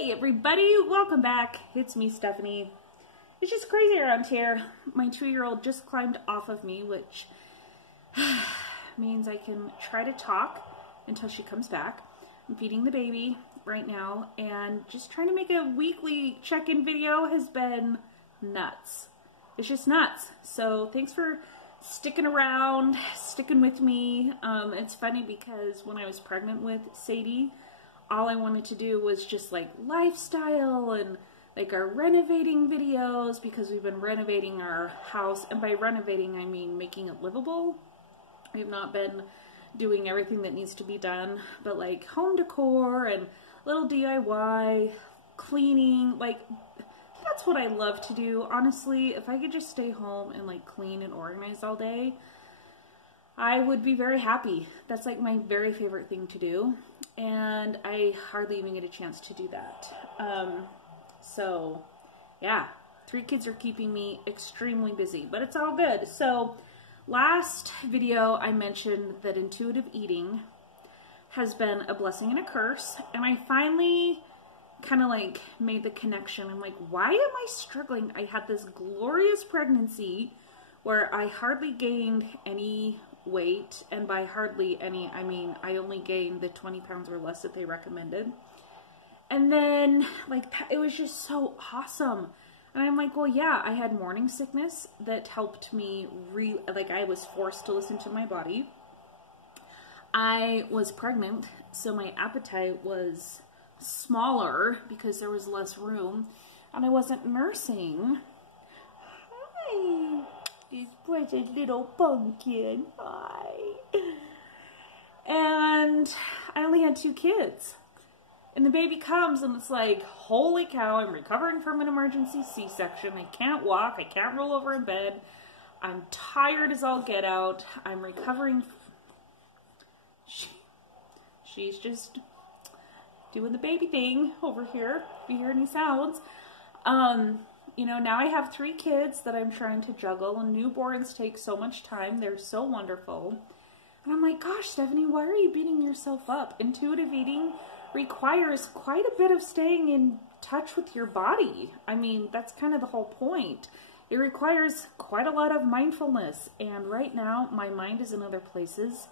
Hey everybody, welcome back. It's me, Stephanie. It's just crazy around here. My 2-year-old just climbed off of me, which means I can try to talk until she comes back. I'm feeding the baby right now, and just trying to make a weekly check-in video has been nuts. It's just nuts. So thanks for sticking around, sticking with me. It's funny because when I was pregnant with Sadie, all I wanted to do was just like lifestyle and like our renovating videos, because we've been renovating our house, and by renovating I mean making it livable. We've not been doing everything that needs to be done, but like home decor and little DIY, cleaning, like that's what I love to do. Honestly, if I could just stay home and like clean and organize all day, I would be very happy. That's like my very favorite thing to do, and I hardly even get a chance to do that. So yeah, 3 kids are keeping me extremely busy, but it's all good. So last video I mentioned that intuitive eating has been a blessing and a curse, and I finally kind of like made the connection. I'm like, why am I struggling? I had this glorious pregnancy where I hardly gained any weight, and by hardly any I mean I only gained the 20 pounds or less that they recommended, and then like it was just so awesome. And I'm like, well, yeah, I had morning sickness that helped me like I was forced to listen to my body. I was pregnant, so my appetite was smaller because there was less room, and I wasn't nursing. Hi, this precious little pumpkin. Hi. And I only had 2 kids. And the baby comes and it's like, holy cow, I'm recovering from an emergency C-section. I can't walk. I can't roll over in bed. I'm tired as all get out. I'm recovering. She's just doing the baby thing over here. If you hear any sounds. You know, now I have 3 kids that I'm trying to juggle, and newborns take so much time. They're so wonderful. And I'm like, gosh, Stephanie, why are you beating yourself up? Intuitive eating requires quite a bit of staying in touch with your body. I mean, that's kind of the whole point. It requires quite a lot of mindfulness. And right now, my mind is in other places.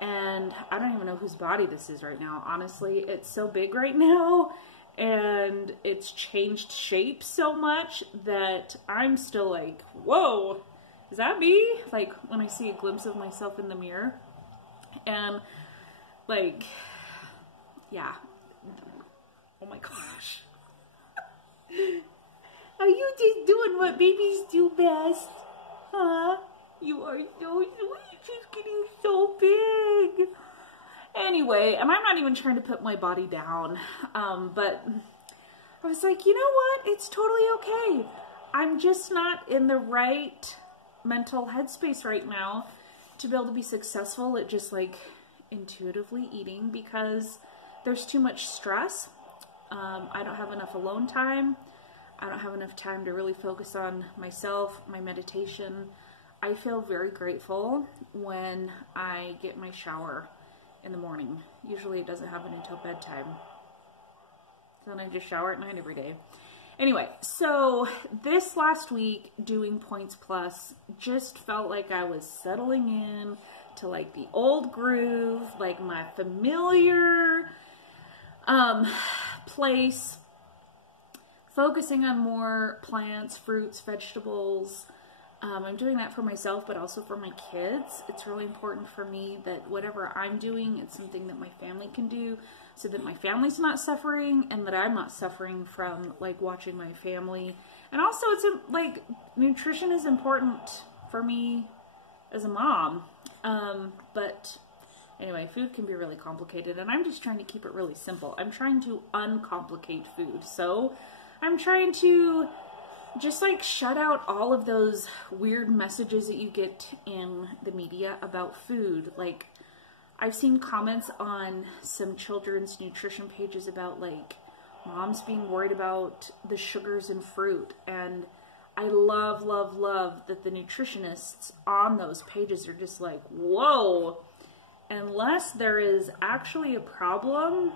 And I don't even know whose body this is right now. Honestly, it's so big right now, and it's changed shape so much that I'm still like, whoa, is that me? Like when I see a glimpse of myself in the mirror, and like, yeah, oh my gosh. Are you just doing what babies do best? Huh? You are so sweet. She's getting so big. Anyway, and I'm not even trying to put my body down, but I was like, you know what? It's totally okay. I'm just not in the right mental headspace right now to be able to be successful at just like intuitively eating, because there's too much stress. I don't have enough alone time. I don't have enough time to really focus on myself, my meditation. I feel very grateful when I get my shower in the morning. Usually it doesn't happen until bedtime. Then I just shower at night every day. Anyway, so this last week doing Points Plus just felt like I was settling in to like the old groove, like my familiar place, focusing on more plants, fruits, vegetables. I'm doing that for myself, but also for my kids. It's really important for me that whatever I'm doing, it's something that my family can do, so that my family's not suffering, and that I'm not suffering from like watching my family. And also it's like nutrition is important for me as a mom. But anyway, food can be really complicated, and I'm just trying to keep it really simple. I'm trying to uncomplicate food. So I'm trying to just like shut out all of those weird messages that you get in the media about food. Like I've seen comments on some children's nutrition pages about like moms being worried about the sugars in fruit, and I love, love, love that the nutritionists on those pages are just like, whoa, unless there is actually a problem,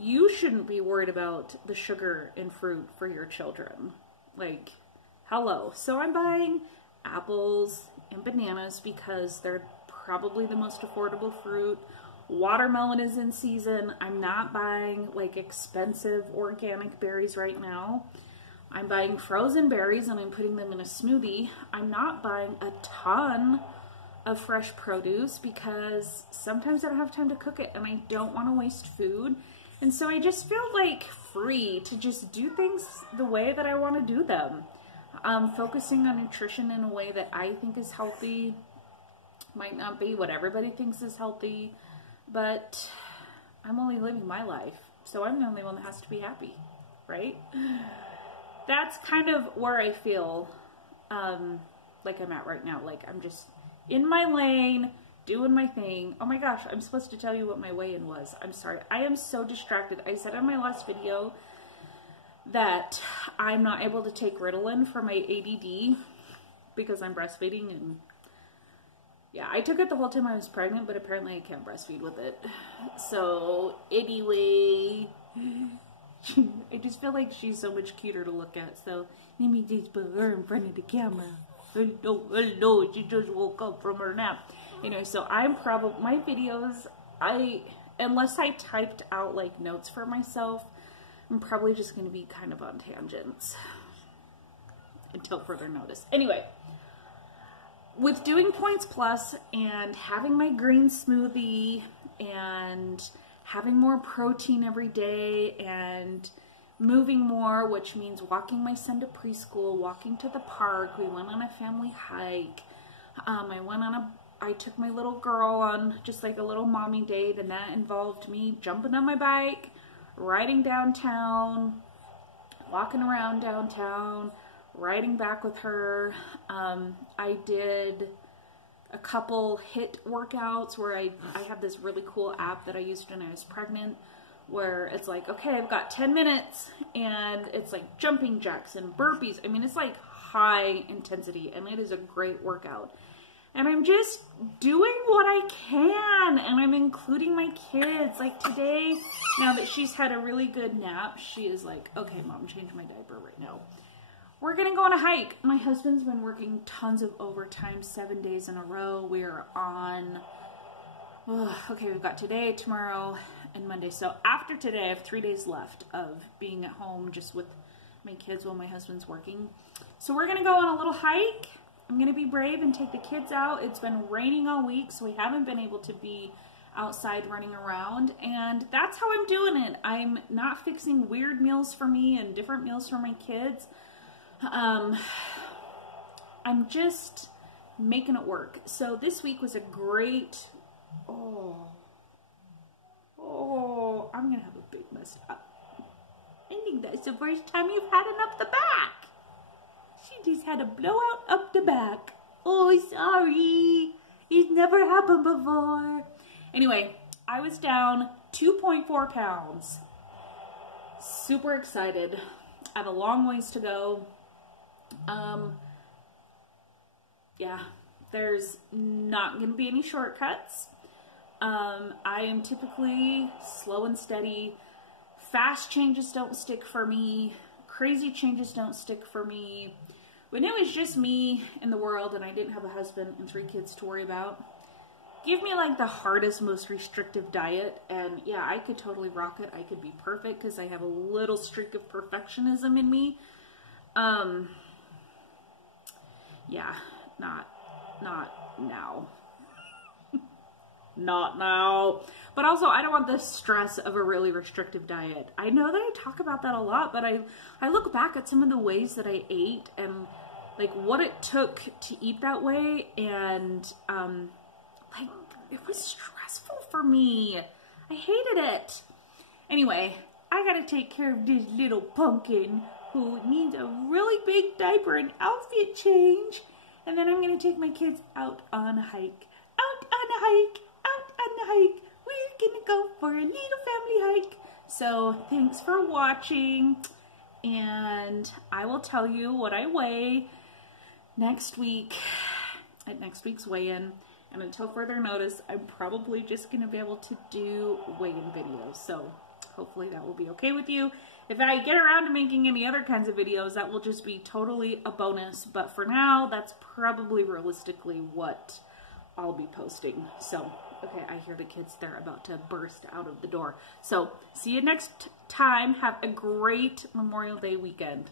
you shouldn't be worried about the sugar in fruit for your children. Like, hello. So I'm buying apples and bananas because they're probably the most affordable fruit. Watermelon is in season. I'm not buying like expensive organic berries right now. I'm buying frozen berries and I'm putting them in a smoothie. I'm not buying a ton of fresh produce because sometimes I don't have time to cook it and I don't want to waste food. And so I just feel like free to just do things the way that I want to do them. Focusing on nutrition in a way that I think is healthy might not be what everybody thinks is healthy, but I'm only living my life. So I'm the only one that has to be happy, right? That's kind of where I feel like I'm at right now. Like I'm just in my lane, doing my thing. Oh my gosh, I'm supposed to tell you what my weigh-in was. I'm sorry. I am so distracted. I said in my last video that I'm not able to take Ritalin for my ADD because I'm breastfeeding, and yeah, I took it the whole time I was pregnant, but apparently I can't breastfeed with it. So anyway, I just feel like she's so much cuter to look at. So let me just put her in front of the camera. Hello, she just woke up from her nap. Anyway, so I'm probably, my videos, unless I typed out like notes for myself, I'm probably just going to be kind of on tangents until further notice. Anyway, with doing Points Plus and having my green smoothie and having more protein every day and moving more, which means walking my son to preschool, walking to the park. We went on a family hike. I took my little girl on just like a little mommy date, and that involved me jumping on my bike, riding downtown, walking around downtown, riding back with her. I did a couple HIIT workouts where I have this really cool app that I used when I was pregnant, where it's like, okay, I've got 10 minutes, and it's like jumping jacks and burpees. I mean, it's like high intensity, and it is a great workout. And I'm just doing what I can, and I'm including my kids. Like today, now that she's had a really good nap, she is like, okay, Mom, change my diaper right now. We're gonna go on a hike. My husband's been working tons of overtime, 7 days in a row. We're on, okay, we've got today, tomorrow, and Monday. So after today, I have 3 days left of being at home just with my kids while my husband's working. So we're gonna go on a little hike. I'm gonna be brave and take the kids out. It's been raining all week, so we haven't been able to be outside running around, and that's how I'm doing it. I'm not fixing weird meals for me and different meals for my kids. I'm just making it work. So this week was a great, I'm gonna have a big mess up. I think that's the first time you've had an up the back. She just had a blowout up the back. Oh, sorry. It's never happened before. Anyway, I was down 2.4 pounds. Super excited. I have a long ways to go. Yeah, there's not going to be any shortcuts. I am typically slow and steady. Fast changes don't stick for me. Crazy changes don't stick for me. When it was just me in the world and I didn't have a husband and 3 kids to worry about, give me like the hardest, most restrictive diet, and yeah, I could totally rock it. I could be perfect because I have a little streak of perfectionism in me. Yeah, not now. Not now. But also, I don't want the stress of a really restrictive diet. I know that I talk about that a lot, but I look back at some of the ways that I ate and like what it took to eat that way, and like it was stressful for me. I hated it. Anyway, I gotta take care of this little pumpkin who needs a really big diaper and outfit change, and then I'm gonna take my kids out on a hike. Out on a hike. Out on a hike. We're gonna go for a little family hike. So thanks for watching, and I will tell you what I weigh next week at next week's weigh-in. And until further notice, I'm probably just gonna be able to do weigh-in videos. So Hopefully that will be okay with you. If I get around to making any other kinds of videos, that will just be totally a bonus. But for now, that's probably realistically what I'll be posting. So, okay, I hear the kids. They're about to burst out of the door. So, see you next time. Have a great Memorial Day weekend.